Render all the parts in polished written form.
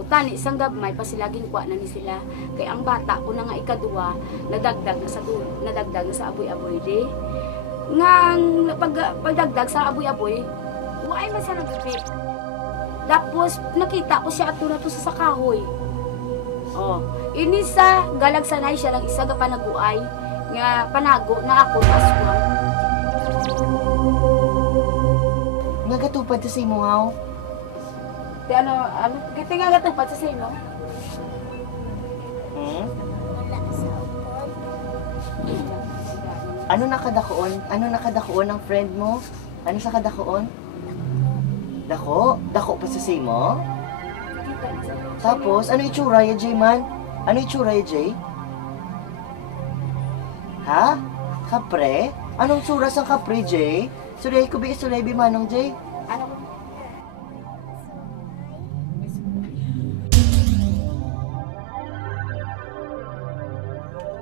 O tani isang gabmay pa sila ginkuha na ni sila. Kay ang bata ko na nga ikadua nadagdag na sa aboy-aboy di. Nga pagdagdag sa aboy-aboy, waay man sa nagpipi. Tapos nakita ko siya ato na to sa kahoy. Oh, ini sa galag sanay siya lang isa ga panaguay nga panago na ako aswang. Nagatupad sa imo haw. Di ano kiti nga gatupad sa sino? Ano nakadakoon ang friend mo? Ano sa kadakoon? Dako? Dako pa sa mo? Tapos, ano itsura ya, Jay, man? Ano itsura ya, Jay? Ha? Kapre? Anong tsura sa kapre, Jay? Sulay ko ba sulay manong, Jay? Ano?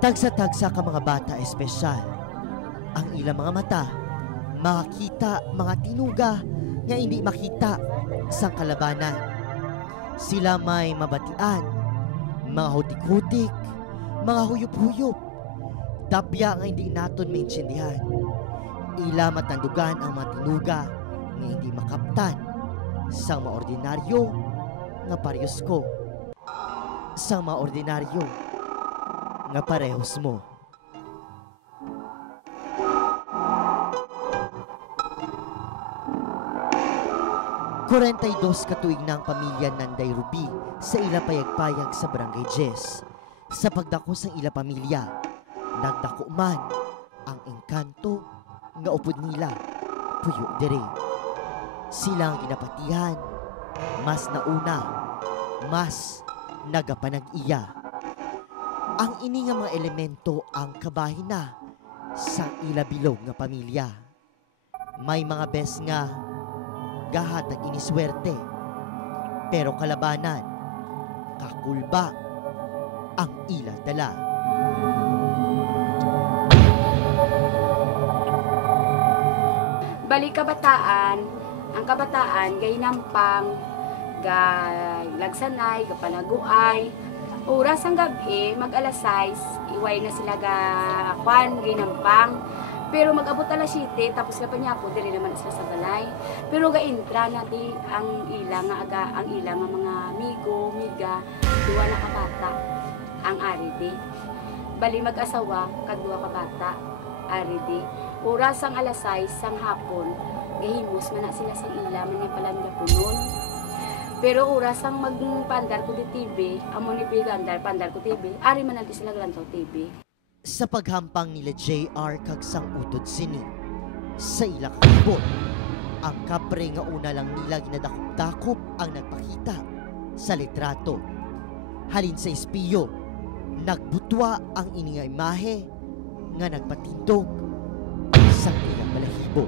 Tagsa-tagsa ka mga bata espesyal. Ang ilang mga mata, makakita mga tinuga nga hindi makita sa kalabanan. Sila may mabatian, mga hutik-hutik, mga huyop-huyop. Tapya nga hindi naton maintindihan. Ila matandugan ang mga tinuga nga hindi makaptan sa mga ordinaryo nga parehos ko. Sa mga ordinaryo nga parehos mo. Dos katuig na ang pamilya Nanday Ruby sa ila payag-payag sa Barangay Jess. Sa pagdako sa ila pamilya, nagdako man ang engkanto nga upod nila puyo dire. Silang ginapatihan, mas nauna, mas nagapanag-iya. Ang ini nga mga elemento ang kabahina sa ila bilog nga pamilya. May mga bes nga gahatag iniswerte, pero kalabanan, kakulba ang ila dala. Balik kabataan, ang kabataan gay nampang, gay lagsanay, gapanaguay. Oras ang gabi, mag-alas 6, iway na sila gay nampang. Pero mag-abot alas 7, tapos na pa niya po, dili naman sila sa balay. Pero ga-intra natin ang ilang nga mga amigo, miga, duwa na kabata, ang aridi. Bali mag-asawa, kadua kabata, aridi. Oras ang alas 6, sang hapon, gahimos man na sila sa ila, man yung palanda po nun. Pero oras ang magpandar ko di TV, amo ni Pigandar, pandar ko TV, ari man natin sila glantaw TV. Sa paghampang nila JR kag sang utod sini sa ila kakibot, ang kapre nga una lang nila ginadakop-dakop ang nagpakita sa litrato. Halin sa espiyo, nagbutwa ang ininga imahe nga nagpatindog sa ilang balahibo.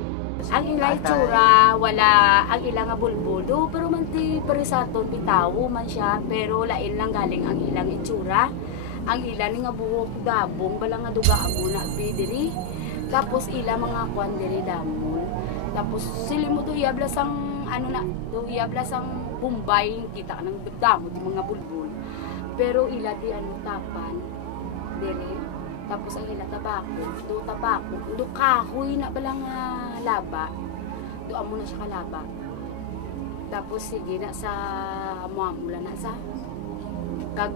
Ang ilang itsura, wala ang ilang nga bulbul. Do, pero man ti perisaton bitawo man siya, pero lain lang galing ang ilang itsura. Ang ilan nga buhok dabong balang nga duga amo na bidiri. Tapos ila mga kwan diri damol. Tapos sili mo to iablas ang ano na, do iablas ang Bombay, kita ka ng damo di mga bulbul. Pero ila di ano tapan diri. Tapos ang ila tabako, do kahoy na balang laba. Do amo na siya kalaba. Tapos sige na sa mula na sa kag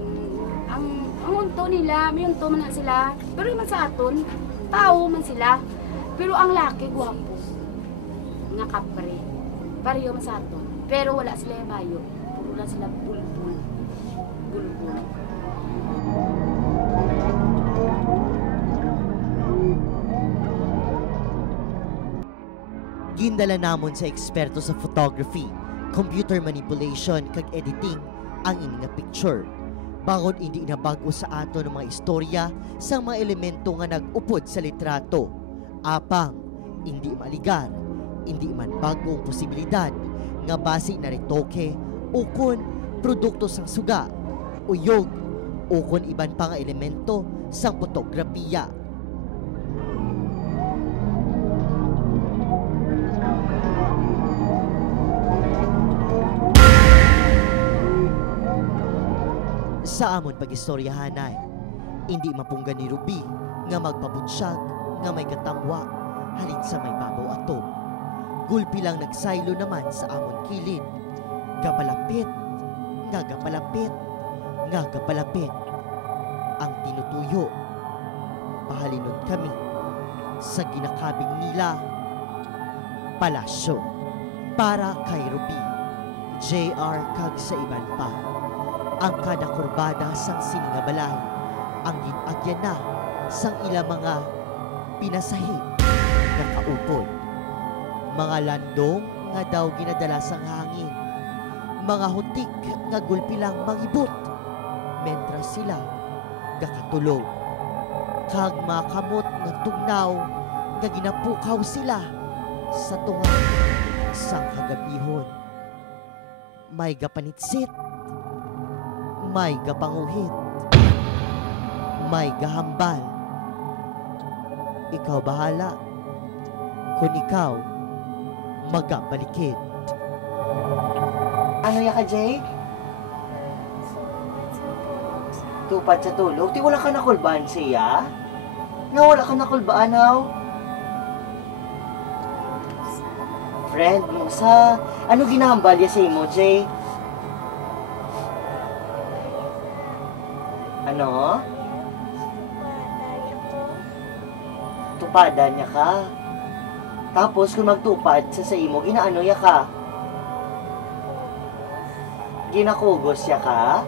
ang unto nila, may unto man na sila, pero man sa aton, tao man sila, pero ang laki gwapo nga kapre, pareho man sa aton, pero wala sila yung bayo, puro lang sila bulbul. Gindala namon sa eksperto sa photography, computer manipulation kag editing ang ininga picture. Bangod hindi inabago sa ato ng mga istorya sa mga elemento nga nag-upod sa litrato. Apang, hindi maligar, hindi man bagong posibilidad nga base na retoke, ukon produkto sang suga, uyog, ukon iban pa nga elemento sang fotografiya. Sa amon pag-istoryahanay, hindi mapunggan ni Ruby nga magpabutsyag nga may katangwa halin sa may babaw ato. Gulpi lang nagsaylo naman sa amon kilid. Gapalapit, nga gapalapit, nga gapalapit. Ang tinutuyo, pahalinod kami sa ginakabing nila palasyo. Para kay Ruby, JR kag sa iban pa, ang kada kurbada sang siningabalay, ang ginagyan na sang ila mga pinasahi nga kaupod. Mga landong nga daw ginadala sang hangin, mga hutik nga gulpi lang mangibot, mentras sila gakatulog. Kag makamot nga tugnaw nga ginapukaw sila sa tunga sang kagabihon. May gapanitsit, may gapanguhit, may gahambal. Ikaw bahala kung ikaw magabalikid. Ano ya ka, Jay? Tupad sa tulog? Di wala ka nakulbaan siya? Nga wala ka nakulbaan, haw? Friend mo sa... Ano ginahambal ya sa imo, Jay? Ano? Tupadan niya ka. Tapos kung magtupad sa imo, ginaano ya ka? Ginakugos ya ka?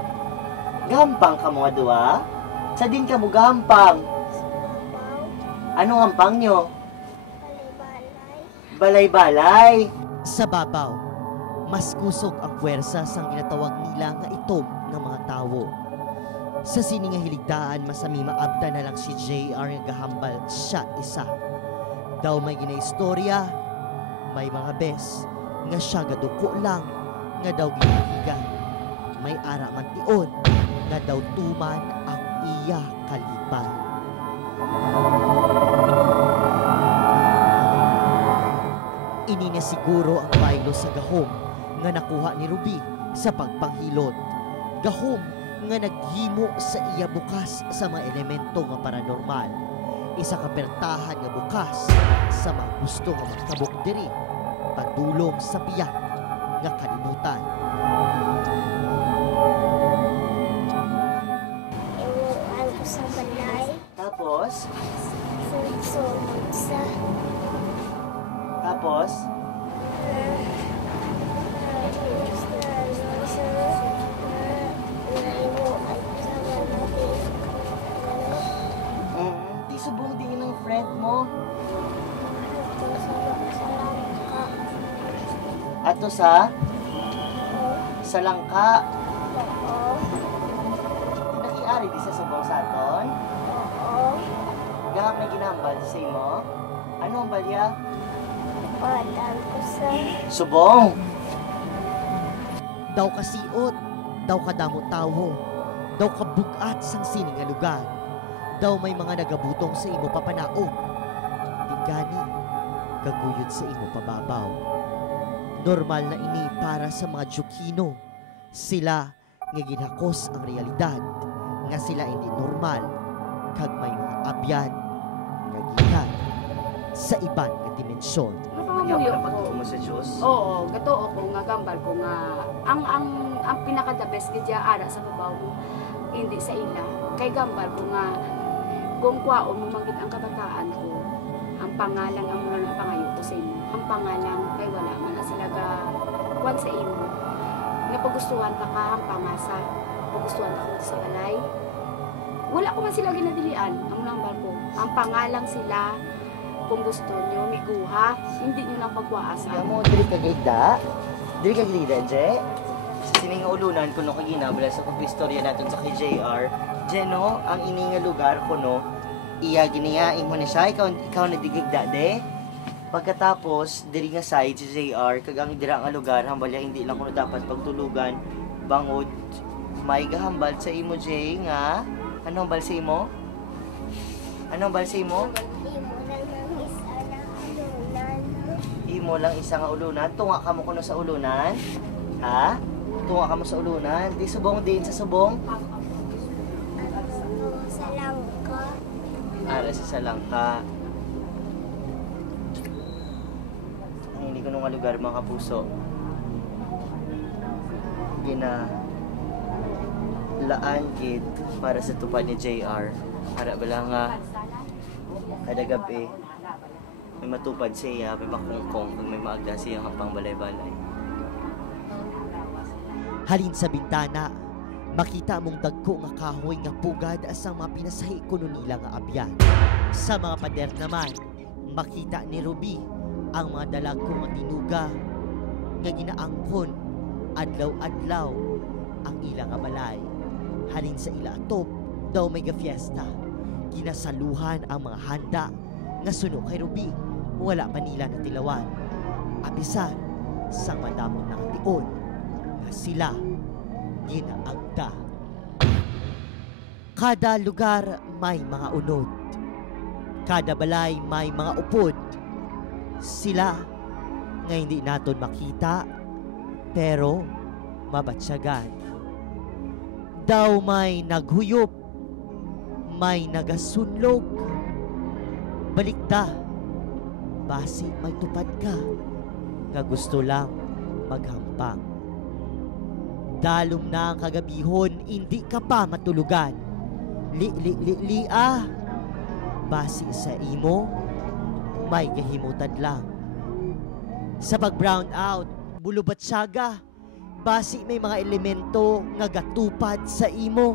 Gampang ka mga duwa? Sa din ka mo gampang? Anong hampang nyo? Balay-balay. Sa babaw, mas kusog ang puwersa sang ginatawag nila nga itom ng mga tawo. Sa sini nga hiligdaan, masami maabda na lang si JR nga gahambal siya isa. Daw may ginaistorya, may mga bes, nga siya gaduko lang, nga daw ginahigan. May ara man tion, nga daw tuman ang iya kalipay. Ini niya siguro ang baylo sa gahom nga nakuha ni Ruby sa pagpanghilot. Gahom nga naghimo sa iya bukas sa mga elemento nga paranormal. Isa ka pertahan nga bukas sa mga gusto nga magtabok diri, padulong sa biyak nga kalibutan. Iwan ko sa balay. Tapos? Sunod sa Tapos? Di subong din ng friend mo. Ato sa? Sa langka. Nakiari di sa subong sa aton? Gahap na ginambal sa imo? Ano ang balya? Padan ko sa Subong. Daw kasiot, daw kadamo tawo, daw kabugat sang sini nga lugar, daw may mga nagabutong sa imo papanaog, tigani, kaguyod sa imo pababaw. Normal na ini para sa mga Jukino. Sila nga ginhakos ang realidad, nga sila hindi normal, kag may mga abyan, nga gikan sa iban nga dimensyon. Nakamuyo Ayaw ko. mo sa Diyos. Oo, gato ko nga gambal ko nga ang pinaka the best gadya ara sa babaw mo hindi sa ila. Kay gambal ko nga kung kwaon mo magit ang kabataan ko, ang pangalan ang mula na pangayo ko sa imo. Ang pangalan kay wala man na sila ga kwan sa imo. Napagustuhan ta ka ang pangasa. Pagustuhan ta ko sa balay. Wala ko man sila ginadilian ang nambal ko. Ang pangalang sila kung gusto nyo, miguha, hindi nyo lang pagwaasa. Kaya mo, diri ka gigda? Diri ka gigda, Je? Sa sining nga ulunan ko no kaginabala sa pag-istorya natin sa kay JR. Je, no, ang ini nga lugar ko, no, iya giniyain mo na siya, ikaw na digigda, de? Pagkatapos, diri nga side si JR, kagang dira nga lugar, hambalya hindi lang ko dapat pagtulugan, bangod, may gahambal sa imo, Je, nga, ano hambal sa imo? Ano hambal sa imo? Imo lang isa nga ulunan. Tunga ka mo kuno sa ulunan? Ha? Tunga ka mo sa ulunan? Di subong din sa subong? Ara sa Salangka. Ang hindi ko nung lugar mga kapuso. Laan gid para sa tupad ni JR. Para bala nga kada gabi may matupad siya, may makungkong, kung may maagda siya ang pangbalay-balay. Halin sa bintana, makita mong dagko nga kahoy nga pugad asang mga pinasahi kuno nila nga abyan. Sa mga pader naman, makita ni Ruby ang mga dalagko nga tinuga nga ginaangkon adlaw-adlaw ang ila nga balay. Halin sa ila atop, daw may fiesta. Ginasaluhan ang mga handa nga suno kay Ruby, wala pa nila natilawan. Abisan sa madamon ng tion nga sila ginaagda. Kada lugar may mga unod. Kada balay may mga upod. Sila nga hindi naton makita pero mabatsyagan. Daw may naghuyop, may nagasunlog. Balikta, basi may tupad ka nga gusto lang maghampang. Dalom na ang kagabihon, hindi ka pa matulugan. Li-li-li-li-ah, basi sa imo, may gahimutad lang. Sa pag-brown out, bulubatsyaga, basi may mga elemento nga gatupad sa imo.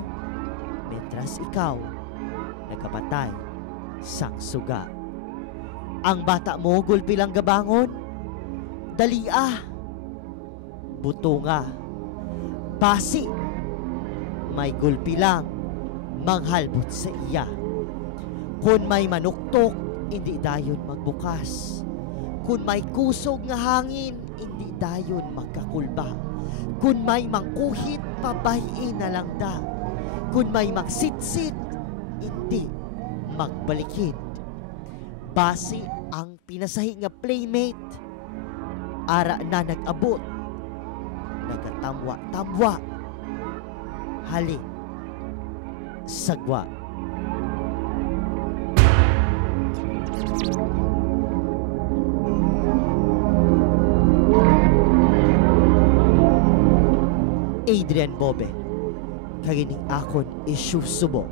Mentras ikaw, nagkapatay sang suga. Ang bata mo gulpi lang gabangon, dali buto nga, basi may gulpi lang manghalbot sa iya. Kung may manuktok, hindi dayon magbukas. Kung may kusog nga hangin, hindi dayon magkakulba. Kung may mangkuhit, pabayin na lang da. Kung may magsitsit, hindi magbalikid. Base ang pinasahi nga playmate, ara na nag-abot, nagatamwa-tamwa, hali, sagwa. Adrian Bobe, kagining akon issue subo.